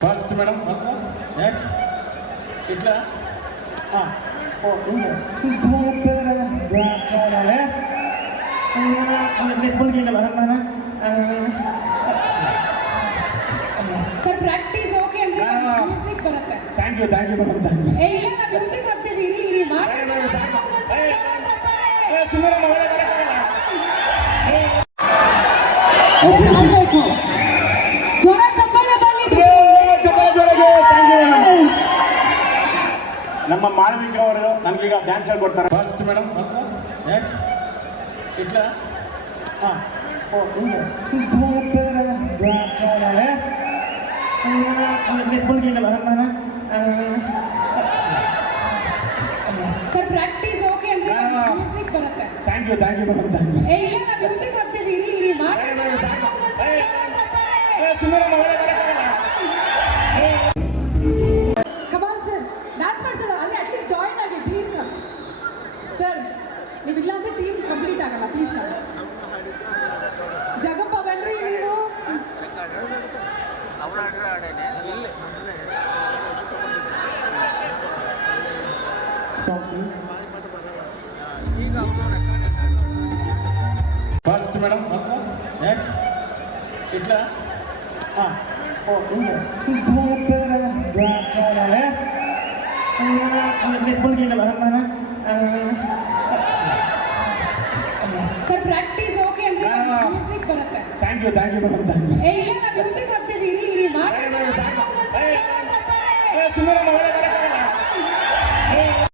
First madam first next ఇట్లా ఆ, ఓ ఇంకో ఎస్ నిప్పులు గిన్నె బలమాన ಸರ್ ಪ್ರಾಕ್ಟೀಸ್ ಓಕೆ ಅಂದ್ರೆ ಹಾ. ಮ್ಯೂಸಿಕ್ ಬರುತ್ತೆ thank you thank you madam thank you ಏ ಇಲ್ಲ ನಾವು ಮ್ಯೂಸಿಕ್ ಬರ್ತೀವಿ ಇರಿ ಇರಿ ಮಾಡಿ ಜ್ವರ ನಮ್ಮ ಮಾರ್ವಿಕ ಅವರು ನಮಗೀಗ ಡ್ಯಾನ್ಸ್ ಹೇಳ್ಕೊಡ್ತಾರೆ ಫಸ್ಟ್ ಮೇಡಮ್ ಫಸ್ಟ್ ಡ್ಯಾನ್ಸ್ ಇಟ್ಲ ಹಾಂ ಸರ್ ಪ್ರಾಕ್ಟೀಸ್ ಓಕೆ ಅಂದ್ರೆ ಮ್ಯೂಸಿಕ್ ಬರುತ್ತೆ thank you thank you madam thank you ಇಲ್ಲ ಮ್ಯೂಸಿಕ್ ಬರ್ತೀವಿ ಇರಿ ಇರಿ ಮಾಡಿ ಸುಮ್ಮನೆ ನೀವಿಲ್ಲ ಅಂದ್ರೆ ಟೀಮ್ ಕಂಪ್ಲೀಟ್ ಆಗಲ್ಲ ಪ್ಲೀಸ್ ಕಮ್ ಜಗಪ್ಪ ಬನ್ರಿ ನೀವು ಅವನು ಆಡಿರೋ ಆಡೇನೆ ಇಲ್ಲಿ ಈಗ ಅವನು ರೆಕಾರ್ಡ್ ಫಸ್ಟ್ ಪ್ರಾಕ್ಟೀಸ್ ಓಕೆ ಅಂದ್ರೆ ಮ್ಯೂಸಿಕ್ ಬರುತ್ತೆ. Thank you thank you madam thank you ಇಲ್ಲ ಮ್ಯೂಸಿಕ್ ಹಾಕ್ತೀವಿ. ಇರಿ ಇರಿ ಮಾಡಿ ಸುಮ್ಮನೆ